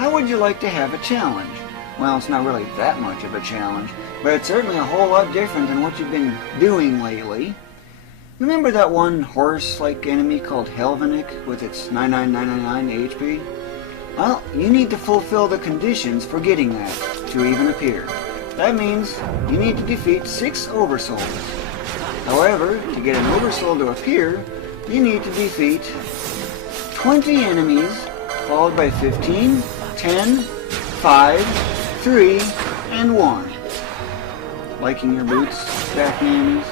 how would you like to have a challenge? Well, it's not really that much of a challenge, but it's certainly a whole lot different than what you've been doing lately. Remember that one horse-like enemy called Helvenik with its 99999 HP? Well, you need to fulfill the conditions for getting that to even appear. That means you need to defeat 6 Oversouls. However, to get an Oversoul to appear, you need to defeat 20 enemies, followed by 15, 10, 5, 3, and 1. Liking your boots, back enemies?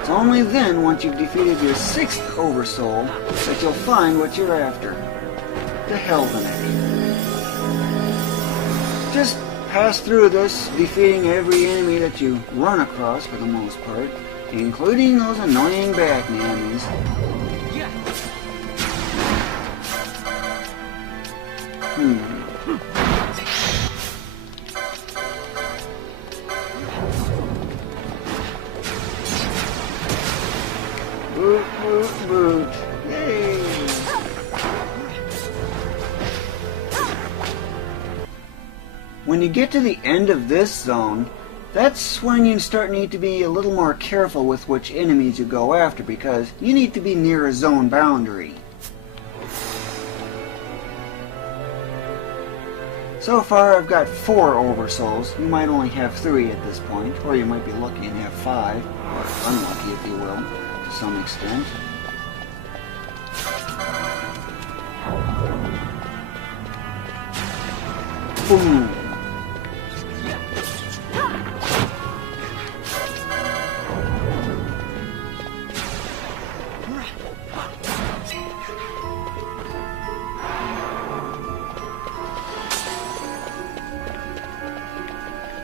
It's only then, once you've defeated your 6th Oversoul, that you'll find what you're after. The Helvenik. Just pass through this, defeating every enemy that you run across for the most part, including those annoying back enemies. Boot, boot, boot. Yay! When you get to the end of this zone, that's when you need to be a little more careful with which enemies you go after, because you need to be near a zone boundary. So far I've got 4 Oversouls. You might only have 3 at this point, or you might be lucky and have 5, or unlucky if you will, to some extent. Boom!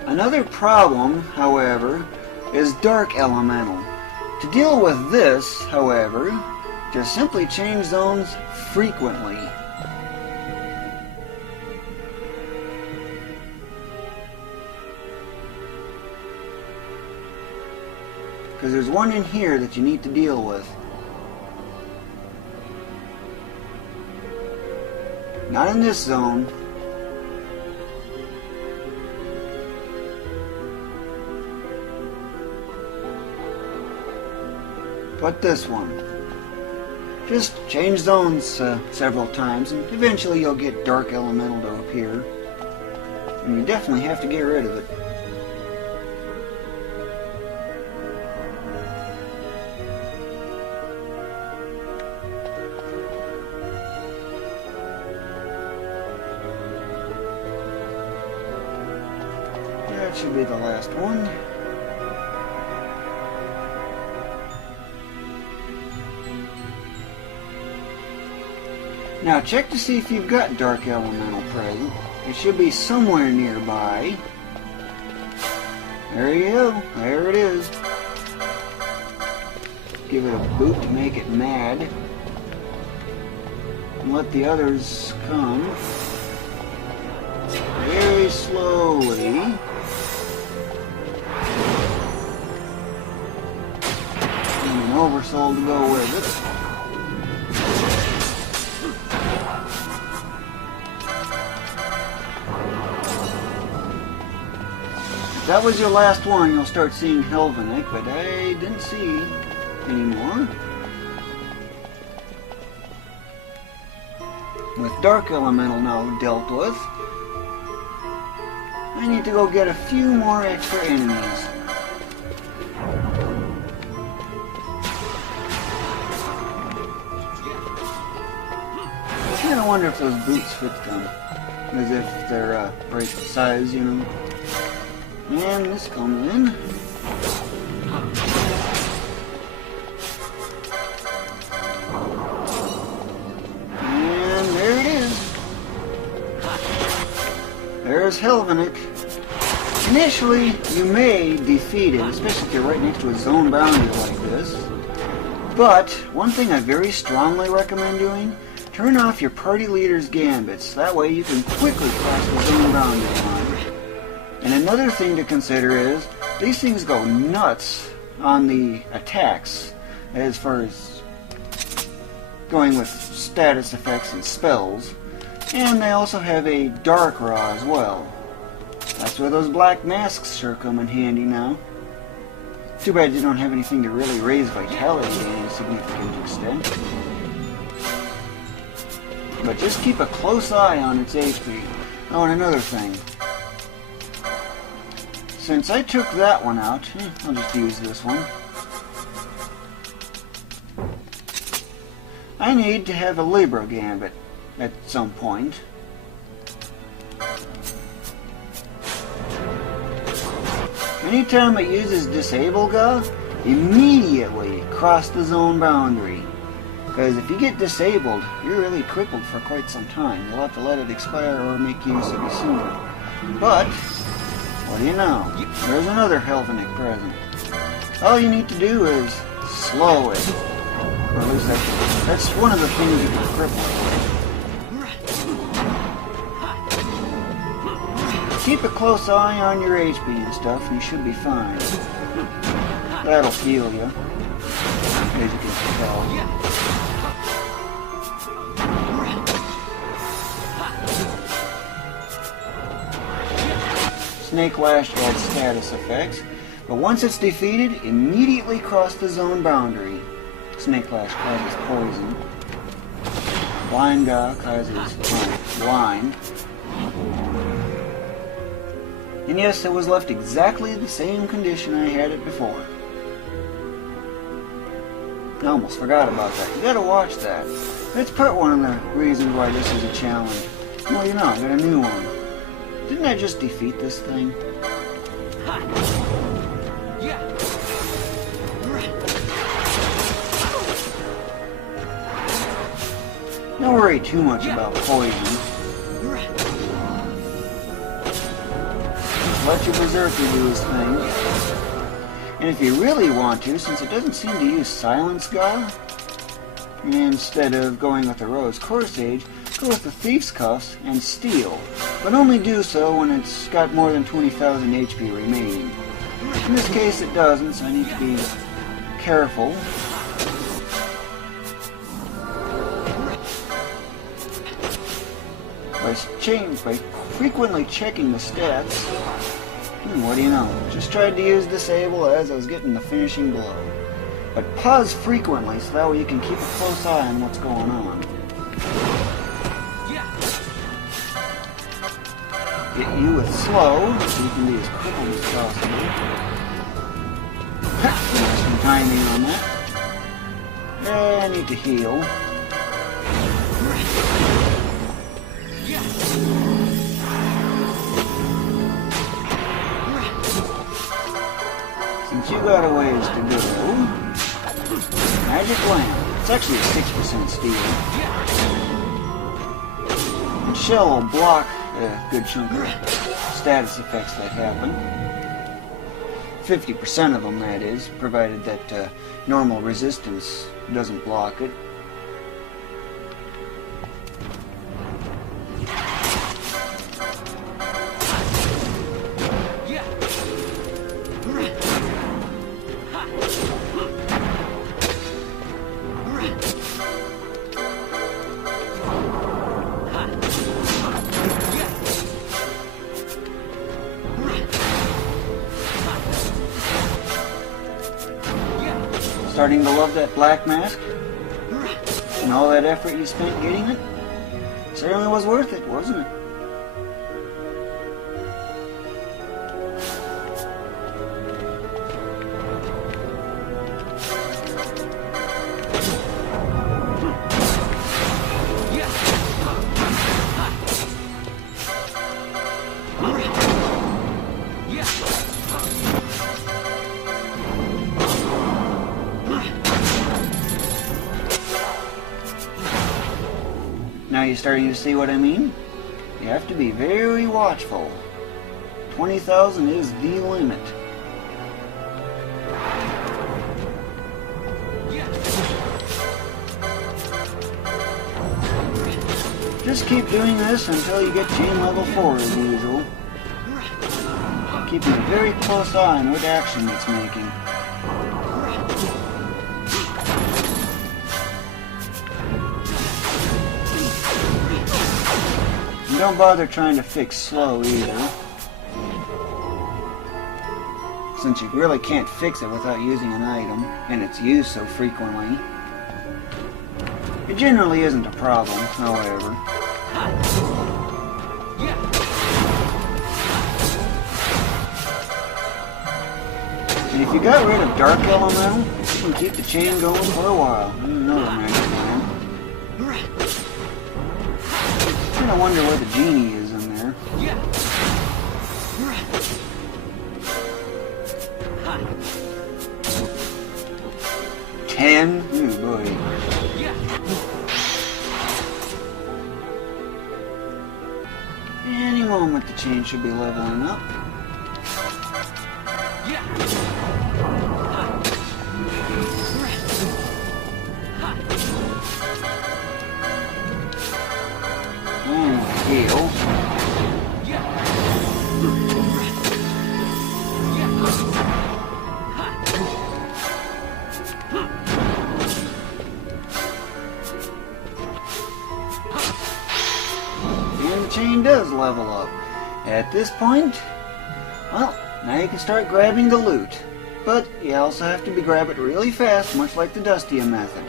Another problem, however, is Dark Elemental. To deal with this, however, just simply change zones frequently. Because there's one in here that you need to deal with. Not in this zone. But this one. Just change zones several times and eventually you'll get Dark Elemental to appear. And you definitely have to get rid of it. That should be the last one. Now check to see if you've got Dark Elemental present. It should be somewhere nearby. There you go. There it is. Give it a boot to make it mad. And let the others come. Very slowly. And an Oversoul to go with it. If that was your last one, you'll start seeing Helvenik, but I didn't see anymore. With Dark Elemental now dealt with, I need to go get a few more extra enemies. I kind of wonder if those boots fit them, as if they're right size, you know. And this comes in. And there it is. There's Helvenik. Initially, you may defeat it, especially if you're right next to a zone boundary like this. But, one thing I very strongly recommend doing, turn off your party leader's gambits. That way you can quickly cross the zone boundary line. And another thing to consider is, these things go nuts on the attacks, as far as going with status effects and spells. And they also have a dark raw as well. That's where those black masks sure come in handy now. Too bad they don't have anything to really raise vitality to any significant extent. But just keep a close eye on its HP. Oh, and another thing. Since I took that one out, I'll just use this one. I need to have a Libra Gambit at some point. Anytime it uses Disable Ga, immediately cross the zone boundary. Because if you get disabled, you're really crippled for quite some time. You'll have to let it expire or make use of it sooner. But, what do you know? There's another Helvenik present. All you need to do is slow it. Or at least that's one of the things you can cripple. Keep a close eye on your HP and stuff, and you should be fine. That'll heal you, as you can tell. Snake Lash adds status effects, but once it's defeated, immediately cross the zone boundary. Snake Lash causes poison. Blind Ga causes blind. And yes, it was left exactly the same condition I had it before. I almost forgot about that. You gotta watch that. That's part one of the reasons why this is a challenge. Well, you know, I got a new one. Didn't I just defeat this thing? Don't worry too much about poison. Just let your Berserker do his thing. And if you really want to, since it doesn't seem to use Silence Ga, instead of going with the Rose Corsage, go with the Thief's Cuffs and Steel. But only do so when it's got more than 20,000 HP remaining. In this case it doesn't, so I need to be careful. By frequently checking the stats, what do you know? Just tried to use Disable as I was getting the finishing blow. But pause frequently so that way you can keep a close eye on what's going on. Get you with slow, so you can be as crippled as possible. Some timing on that. I need to heal. Since you got a ways to go, Magic Lamp. It's actually a 6% steal. And Shell will block a good chunk of status effects that happen. 50% of them, that is, provided that normal resistance doesn't block it. Starting to love that black mask? And all that effort you spent getting it? Certainly was worth it, wasn't it? Now you're starting to see what I mean? You have to be very watchful. 20,000 is the limit. Just keep doing this until you get chain level 4 as usual. Keeping a very close eye on what action it's making. don't bother trying to fix slow either, since you really can't fix it without using an item, and it's used so frequently. It generally isn't a problem, however. And if you got rid of Dark Elemental, you can keep the chain going for a while. Another magic plan. I kind of wonder where the genie is in there. 10? Ooh, boy. Any moment the chain should be leveling up. Heal. And the chain does level up. At this point, well, now you can start grabbing the loot. But you also have to grab it really fast, much like the dustia method.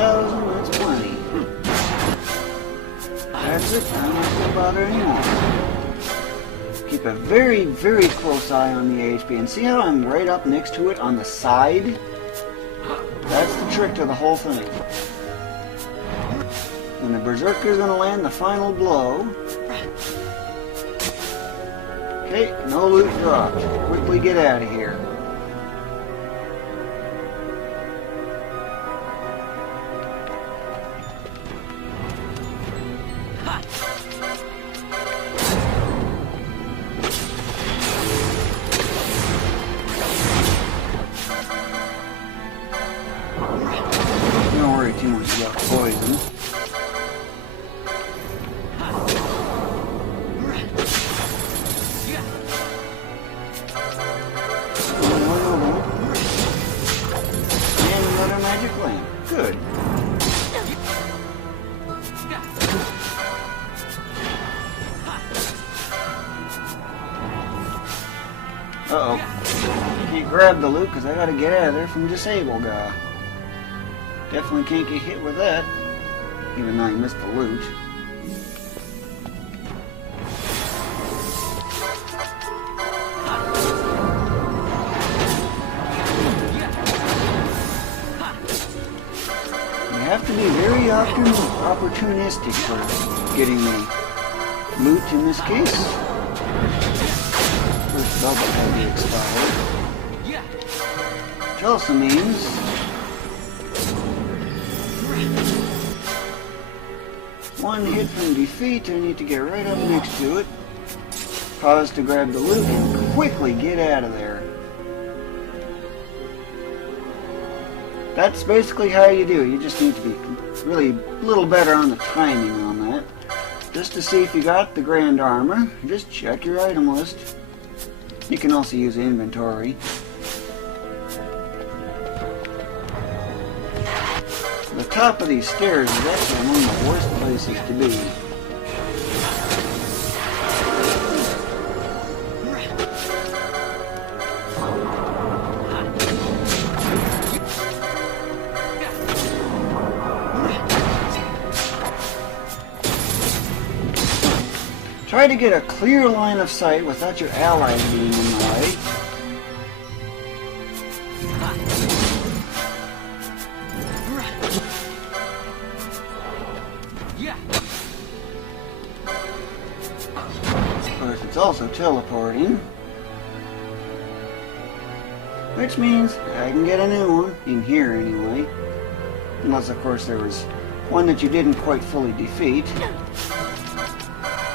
That's plenty. That's it, I'm not going to bother anymore. Keep a very, very close eye on the HP, and see how I'm right up next to it on the side? That's the trick to the whole thing. And the Berserker's going to land the final blow. Okay, no loot dropped. Quickly get out of here. Don't worry too much about poison. And another magic lamp. Good. Uh-oh. Can't grab the loot because I gotta get out of there from Disable Guy. Definitely can't get hit with that, even though I missed the loot. You have to be very opportunistic for getting the loot in this case. First double had to expire. Which also means one hit from defeat, I need to get right up next to it. Pause to grab the loot and quickly get out of there. That's basically how you do it. You just need to be really a little better on the timing on that. Just to see if you got the grand armor, just check your item list. You can also use inventory. The top of these stairs is actually one of the worst places to be. Try to get a clear line of sight without your allies being in the way. Of course, it's also teleporting, which means I can get a new one, in here anyway. Unless, of course, there was one that you didn't quite fully defeat.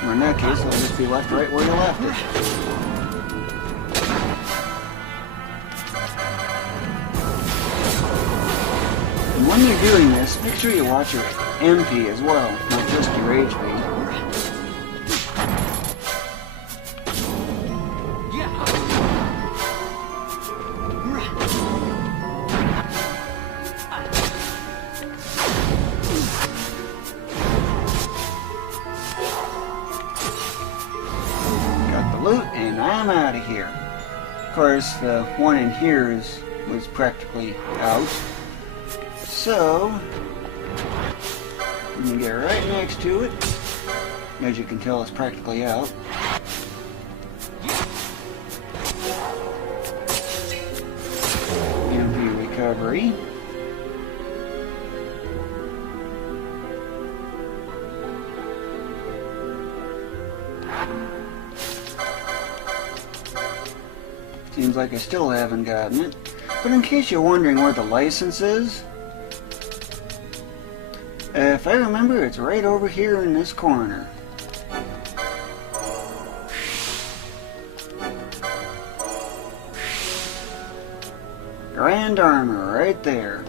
Or in that case, it'll just be left right where you left it. And when you're doing this, make sure you watch your MP as well, not just your HP. Got the loot, and I'm out of here. Of course, the one in here was practically out. So, I'm going to get right next to it. As you can tell, it's practically out. MP recovery. Seems like I still haven't gotten it. But in case you're wondering where the license is, if I remember, it's right over here in this corner. Grand Armor, right there.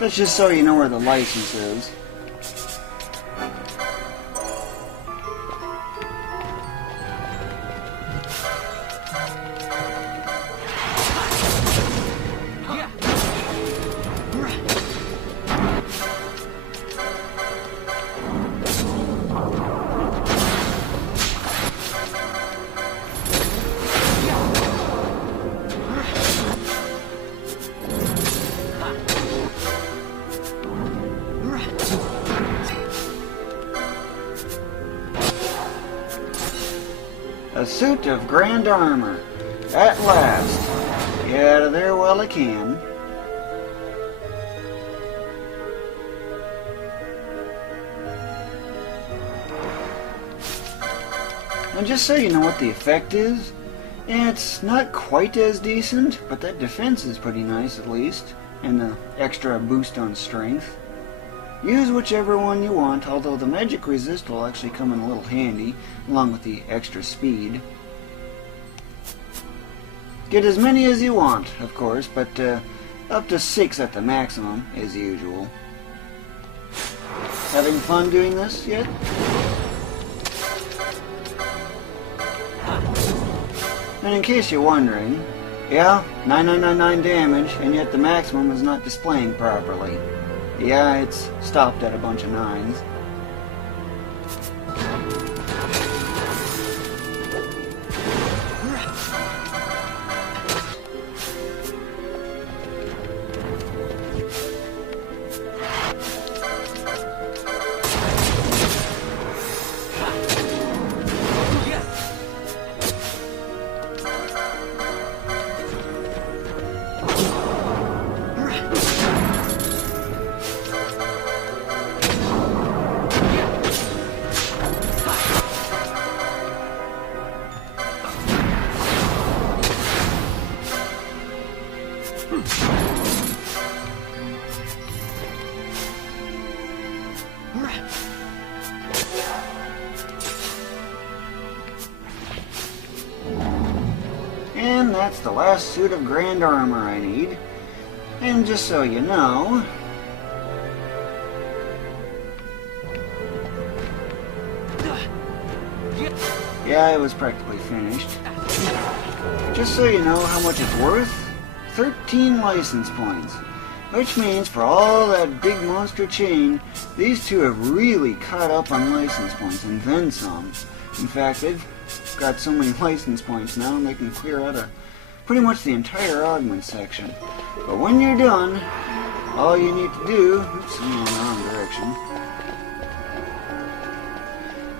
That's just so you know where the license is. A suit of grand armor. At last. Get out of there while I can. And just so you know what the effect is, it's not quite as decent, but that defense is pretty nice at least, and the extra boost on strength. Use whichever one you want, although the magic resist will actually come in a little handy, along with the extra speed. Get as many as you want, of course, but up to 6 at the maximum, as usual. Having fun doing this yet? And in case you're wondering, yeah, 9999 damage, and yet the maximum is not displaying properly. Yeah, it's stopped at a bunch of 9s. And that's the last suit of grand armor I need. And just so you know, yeah, it was practically finished. Just so you know how much it's worth, 13 license points. Which means for all that big monster chain, these two have really caught up on license points, and then some. In fact, they've got so many license points now, they can clear out pretty much the entire augment section. But when you're done, all you need to do, oops, I'm in the wrong direction,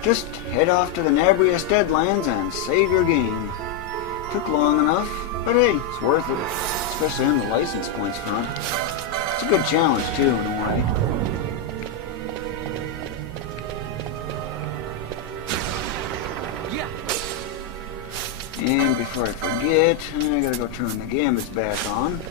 just head off to the Nabrius Deadlands and save your game. Took long enough, but hey, it's worth it, especially on the license points front. It's a good challenge too, in a way. And before I forget, I gotta go turn the gambits back on.